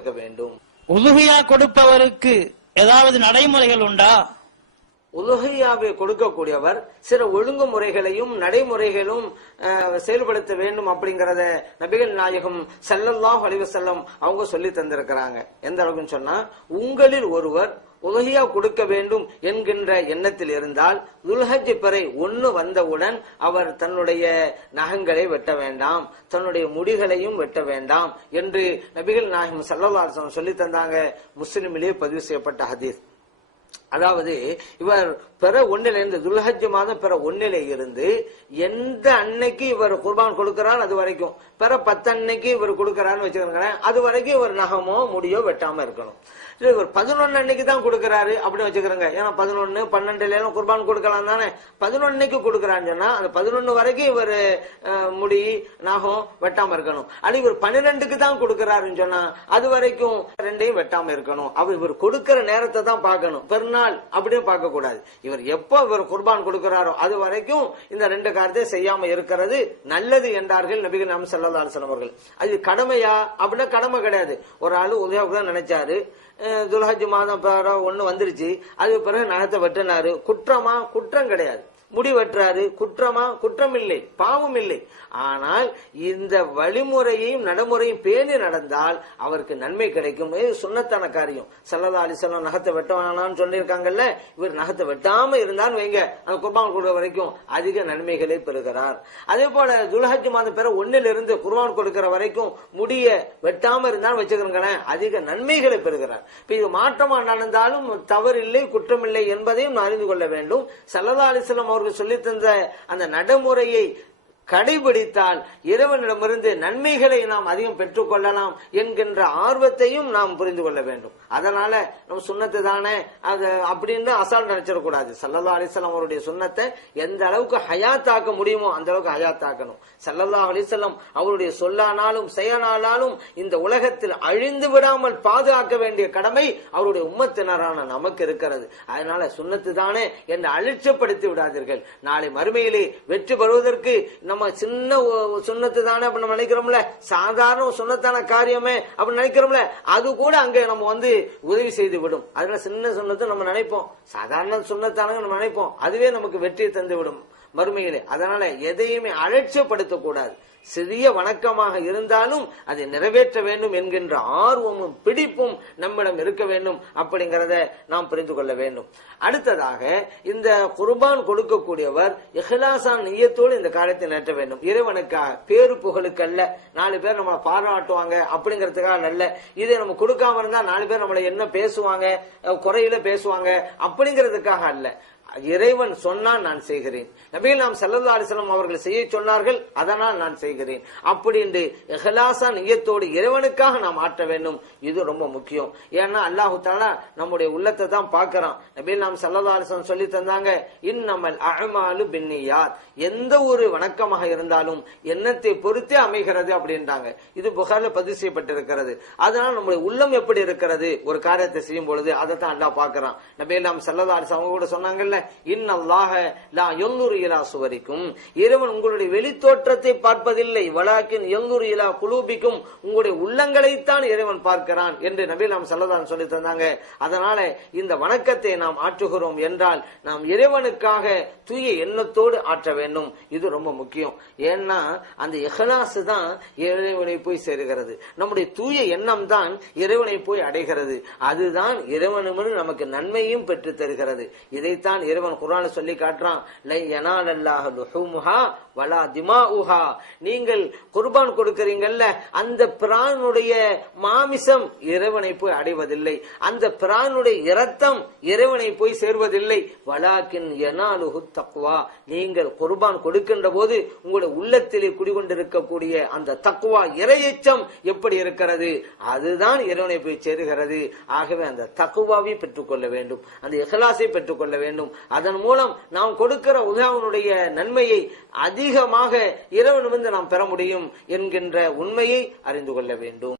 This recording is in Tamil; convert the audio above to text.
கொடுக்க வேண்டும். உலுஹியா கொடுப்பவருக்கு ஏதாவது நடைமுறைகள் உண்டா? உலுஹியாவை கொடுக்கக்கூடியவர் சில ஒழுங்குமுறைகளையும் நடைமுறைகளும் செயல்படுத்த வேண்டும் அப்படிங்கறத நபிகள் நாயகம் ஸல்லல்லாஹு அலைஹி வஸல்லம் அவங்க சொல்லி தந்திருக்கிறாங்க. எந்த அளவுக்கு சொன்னா, உங்களில் ஒருவர் உலுஹியா கொடுக்க வேண்டும் என்கின்ற எண்ணத்தில் இருந்தால் துல்ஹஜ் பிறை 1 வந்தவுடன் அவர் தன்னுடைய நகங்களை வெட்ட வேண்டாம், தன்னுடைய முடிகளையும் வெட்ட வேண்டாம் என்று நபிகள் நாயகம் ஸல்லல்லாஹு அலைஹி வஸல்லம் சொல்லி தந்தாங்க. முஸ்லிமிலே பதிவு செய்யப்பட்ட ஹதீஸ். அதாவது இவர் பிற 1 இருந்து துல்ஹஜ் மாதம் பிற 1 இருந்து எந்த அன்னைக்கு இவர் குர்பான் கொடுக்கிறார் அது வரைக்கும், பிற 10 அன்னைக்கு இவர் கொடுக்கிறான்னு வச்சுக்கிறேன், அது வரைக்கும் இவர் நகமோ முடியோ வெட்டாம இருக்கணும். இவர் 11 அன்னைக்கு தான் கொடுக்கிறாரு அப்படின்னு வச்சுக்கிறேங்க. ஏன்னா 11, 12 குர்பான் கொடுக்கலாம் தானே. 11 கொடுக்கிறான்னு சொன்னா அந்த 11 வரைக்கும் இவர் முடி நகம் வெட்டாம இருக்கணும். அது இவர் 12 தான் கொடுக்கிறாருன்னு சொன்னா அது வரைக்கும் 2 வெட்டாம இருக்கணும். அப்ப இவர் கொடுக்கிற நேரத்தை தான் பார்க்கணும், பெருநாள் அப்படின்னு பார்க்க கூடாது. இவர் எப்போ இவர் குர்பான் கொடுக்கிறாரோ அது வரைக்கும் இந்த 2 காரியத்தை செய்யாம இருக்கிறது நல்லது என்றார்கள் நபிகள் நாயகம் ஸல்லல்லாஹு அலைஹி வஸல்லம் அவர்கள். அது கடமையா அப்படின்னா கடமை கிடையாது. ஒரு ஆளு உதவியா நினைச்சாரு, துல்ஹஜ் மாதம் 1 வந்துருச்சு, அது பிறகு நகத்தை வெட்டினாரு, குற்றமா? குற்றம் கிடையாது. முடி வெட்டுறாரு, குற்றமா? குற்றம் இல்லை, பாவம் இல்லை. ஆனால் இந்த வழிமுறையையும் நடைமுறையும் பேணி நடந்தால் அவருக்கு நன்மை கிடைக்கும். சுன்னத்தான காரியம். ஸல்லல்லாஹு அலைஹி வஸல்லம் நகத்தை வெட்ட வேணாம்னு சொல்லியிருக்காங்கல்ல, இவர் நகத்தை வெட்டாம இருந்தான்னு வைங்க, அந்த குர்பான் கொடுக்கிற வரைக்கும் அதிக நன்மைகளை பெறுகிறார். அதே போல துல்ஹஜ் மாதம் பிற 1 இருந்து குர்பான் கொடுக்கிற வரைக்கும் முடிய வெட்டாம இருந்தாலும் வச்சுக்கிறேன், அதிக நன்மைகளை பெறுகிறார். இப்ப இது மாற்றமா நடந்தாலும் தவறில்லை, குற்றமில்லை என்பதையும் நான் அறிந்து கொள்ள வேண்டும். ஸல்லல்லாஹு அலைஹி வஸல்லம் அவர்கள் சொல்லி தந்த அந்த நடைமுறையை கடைபிடித்தால் இறைவனிடமிருந்து நன்மைகளை நாம் அதிகம் பெற்றுக் கொள்ளலாம் என்கின்ற ஆர்வத்தையும் நாம் புரிந்து கொள்ள வேண்டும். அதனால நம்ம சுன்னத்து தானே அது அப்படின்னு அசால் நினைச்சிடக்கூடாது. ஸல்லல்லாஹு அலைஹி வஸல்லம் அவருடைய சுன்னத்தை எந்த அளவுக்கு ஹயாத்தாக்க முடியுமோ அந்த அளவுக்கு ஹயாத்தாக்கணும். ஸல்லல்லாஹு அலைஹி வஸல்லம் அவருடைய சொல்லானாலும் செயலானாலும் இந்த உலகத்தில் அழிந்து விடாமல் பாதுகாக்க வேண்டிய கடமை அவருடைய உம்மத்தினரான நமக்கு இருக்கிறது. அதனால சுன்னத்து தானே என்று அலட்சியப்படுத்தி விடாதீர்கள். நாளை மறுமையிலே வெற்றி பெறுவதற்கு நம்ம சின்ன சுன்னத்து தானே அப்படின்னு நினைக்கிறோம்ல, சாதாரண சுன்னத்தான காரியமே அப்படின்னு நினைக்கிறோம்ல, அது கூட அங்க நம்ம உதவி செய்து விடும். அதனால சின்ன சுன்னத்து நம்ம நினைப்போம், சாதாரண சுன்னத்தான நம்ம நினைப்போம், அதுவே நமக்கு வெற்றியை தந்து விடும் மறுமையிலே. அதனால எதையுமே அலட்சியப்படுத்தக் கூடாது. சிறிய வணக்கமாக இருந்தாலும் அதை நிறைவேற்ற வேண்டும் என்கின்ற ஆர்வமும் பிடிப்பும் நம்மிடம் இருக்க வேண்டும். அப்படிங்கறத நாம் புரிந்து கொள்ள வேண்டும். அடுத்ததாக இந்த குர்பான் கொடுக்கக்கூடியவர் இஹ்லாஸான நிய்யத்தோடு இந்த காரியத்தை நேற்ற வேண்டும். இறைவனுக்காக, பேரு புகழுக்கு அல்ல, 4 பேர் நம்மளை பாராட்டுவாங்க அப்படிங்கறதுக்காக அல்ல. இதை நம்ம கொடுக்காம இருந்தா 4 பேர் நம்மளை என்ன பேசுவாங்க, குறையில பேசுவாங்க அப்படிங்கிறதுக்காக அல்ல. இறைவன் சொன்னால் நான் செய்கிறேன், நபிகள் நாயகம் ஸல்லல்லாஹு அலைஹி வஸல்லம் அவர்கள் செய்ய சொன்னார்கள், அதனால் நான் செய்கிறேன் அப்படின்னு இஹ்லாஸா நிய்யத்தோடு இறைவனுக்காக நாம் ஆற்ற வேண்டும். இது ரொம்ப முக்கியம். ஏன்னா அல்லாஹ் தஆலா நம்முடைய உள்ளத்தை தான் பார்க்கறான். நபிகள் நாயகம் ஸல்லல்லாஹு அலைஹி வஸல்லம் சொல்லி தந்தாங்க, இன்னமல் அஅமாலு பின்னியாத், எந்த ஒரு வணக்கமாக இருந்தாலும் எண்ணத்தை பொறுத்தே அமைகிறது அப்படின்றாங்க. இது புகாரில் பதிவு செய்யப்பட்டிருக்கிறது. அதனால் நம்முடைய உள்ளம் எப்படி இருக்கிறது ஒரு காரியத்தை செய்யும் பொழுது அதை தான் அல்லாஹ் பார்க்கறான். நபிகள் நாயகம் ஸல்லல்லாஹு அலைஹி வஸல்லம் கூட சொன்னாங்கல்ல, இன்னல்லாஹ லா யன்துரு இலா சுவரிக்கும், இறைவன் உங்களுடைய வெளித்தோற்றத்தை பார்ப்பதில்லை, வலாக்கின் யன்துரு இலா குலூபிக்கும், உங்களுடைய உள்ளங்களைத்தான் இறைவன் பார்க்கிறான் என்று நபிகள் நாயகம் ஸல்லல்லாஹு அலைஹி வஸல்லம் சொல்லி தந்தாங்க. அதனால இந்த வணக்கத்தை நாம் ஆற்றுகிறோம் என்றால் நாம் இறைவனுக்காக தூய எண்ணத்தோடு ஆற்ற வேண்டும். இது ரொம்ப முக்கியம். ஏன்னா அந்த இஹ்லாஸ் தான் இறைவனை போய் சேருகிறது. நம்முடைய தூய எண்ணம் தான் இறைவனை போய் அடைகிறது. அதுதான் இறைவனும் நமக்கு நன்மையும் பெற்று தருகிறது. இதைத்தான் இறைவன் குர்ஆன்ல சொல்லி காட்டுறான், லை யனாலல்லாஹு லுஹூமுஹா வலா திமாஉஹா, நீங்கள் குர்பான் கொடுக்கிறீங்கல்ல, அந்த பிரானுடைய மாமிசம் இறைவனை போய் அடைவதில்லை, அந்த பிரானுடைய இரத்தம் இறைவனை போய் சேர்வதில்லை, வலாக்கின் யனாலுஹு தக்வா, நீங்கள் குர்பான் கொடுக்கின்ற போது உங்களுடைய உள்ளத்திலே குடிகொண்டிருக்கக்கூடிய அந்த தக்வா இறையச்சம் எப்படி இருக்கிறது, அதுதான் இறைவனை போய் சேருகிறது. ஆகவே அந்த தக்வாவை பெற்றுக்கொள்ள வேண்டும், அந்த இஹ்லாஸை பெற்றுக்கொள்ள வேண்டும். அதன் மூலம் நாம் கொடுக்கிற உதவினுடைய நன்மையை அதிகமாக இறைவனிடமிருந்து நாம் பெற முடியும் என்கின்ற உண்மையை அறிந்து கொள்ள வேண்டும்.